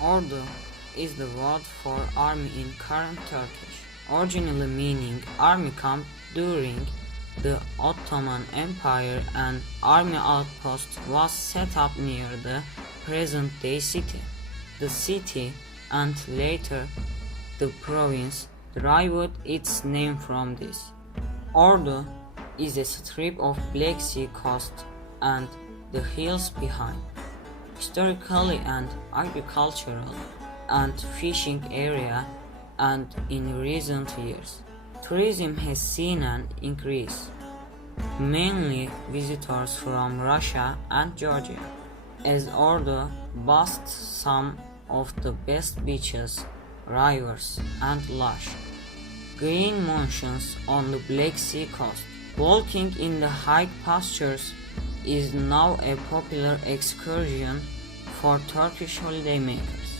Ordu is the word for army in current Turkish, originally meaning army camp during the Ottoman Empire an army outpost was set up near the present-day city. The city and later the province derived its name from this. Ordu is a strip of Black Sea coast and the hills behind. Historically and agricultural and fishing area and in recent years. Tourism has seen an increase, mainly visitors from Russia and Georgia, as Ordu boasts some of the best beaches, rivers, and lush green mountains on the Black Sea coast. Walking in the high pastures is now a popular excursion for Turkish holidaymakers.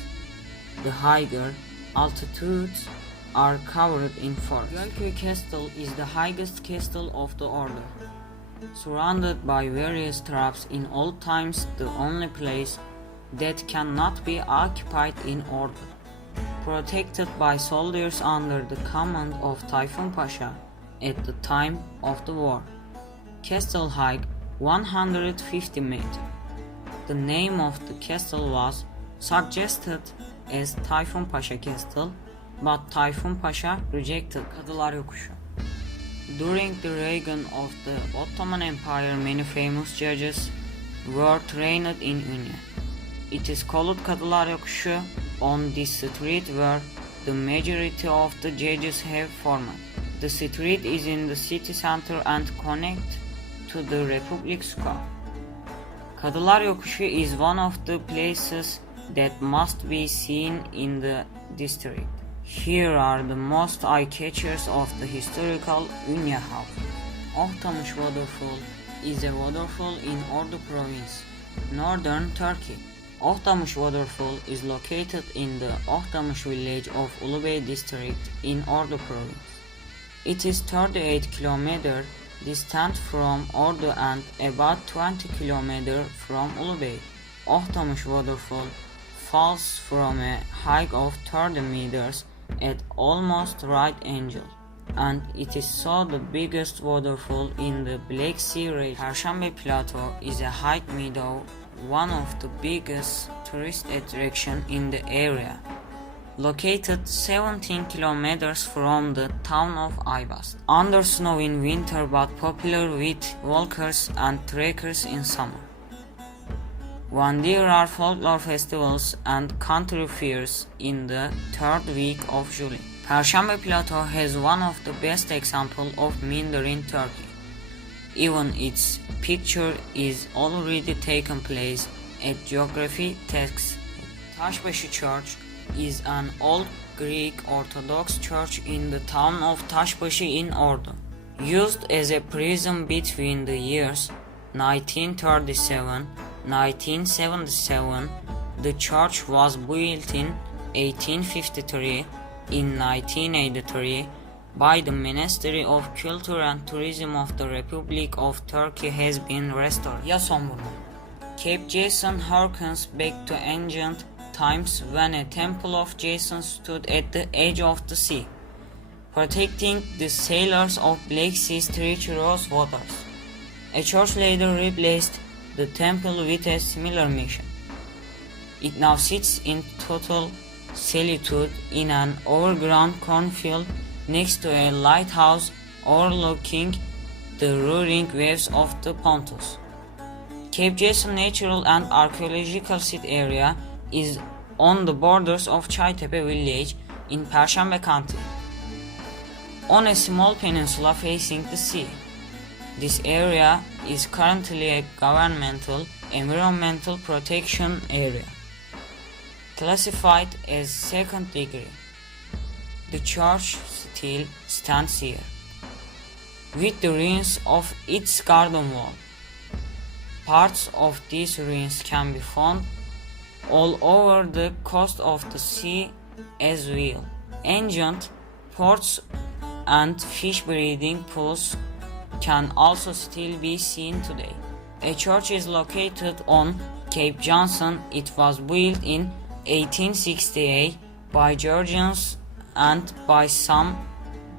The higher altitudes are covered in forest. Gölköy Castle is the highest castle of the order. Surrounded by various traps in old times, the only place that cannot be occupied in order. Protected by soldiers under the command of Typhoon Pasha at the time of the war. Castle height 150 meters. The name of the castle was suggested as Tayfun Pasha Castle, but Tayfun Pasha rejected Kadılar Yokuşu. During the reign of the Ottoman Empire, many famous judges were trained in Ünye. It is called Kadılar Yokuşu on this street where the majority of the judges have formed. The street is in the city center and connect to the Republic Square. Kadılar Yokuşu is one of the places that must be seen in the district. Here are the most eye-catchers of the historical Ünye House. Ohtamış Waterfall is a waterfall in Ordu province, northern Turkey. Ohtamış Waterfall is located in the Ohtamış village of Ulubey district in Ordu province. It is 38 km distant from Ordu and about 20 km from Ulubey. Ohtamış Waterfall falls from a height of 30 meters at almost right angle and it is so the biggest waterfall in the Black Sea region. Perşembe Plateau is a high meadow, one of the biggest tourist attraction in the area. Located 17 kilometers from the town of Aybast. Under snow in winter but popular with walkers and trekkers in summer. When there are folklore festivals and country fairs in the third week of July. Perşembe Plateau has one of the best examples of Minder in Turkey. Even its picture is already taken place at geography text. Taşbaşı Church is an old Greek Orthodox church in the town of Taşbaşı in Ordu. Used as a prison between the years 1937 1977, the church was built in 1853. In 1983, by the Ministry of Culture and Tourism of the Republic of Turkey has been restored. Yasonburnu Cape Jason harkens back to ancient times when a temple of Jason stood at the edge of the sea, protecting the sailors of Black Sea's treacherous waters. A church later replaced the temple with a similar mission. It now sits in total solitude in an overgrown cornfield next to a lighthouse overlooking the roaring waves of the Pontus. Cape Jason Natural and Archaeological Site area is on the borders of Çaytepe village in Perşembe County, on a small peninsula facing the sea. This area is currently a governmental environmental protection area, classified as second degree. The church still stands here, with the ruins of its garden wall. Parts of these ruins can be found all over the coast of the sea as well. Ancient ports and fish breeding pools can also still be seen today. A church is located on Cape Johnson. It was built in 1868 by Georgians and by some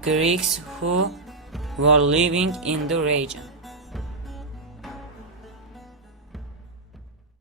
Greeks who were living in the region.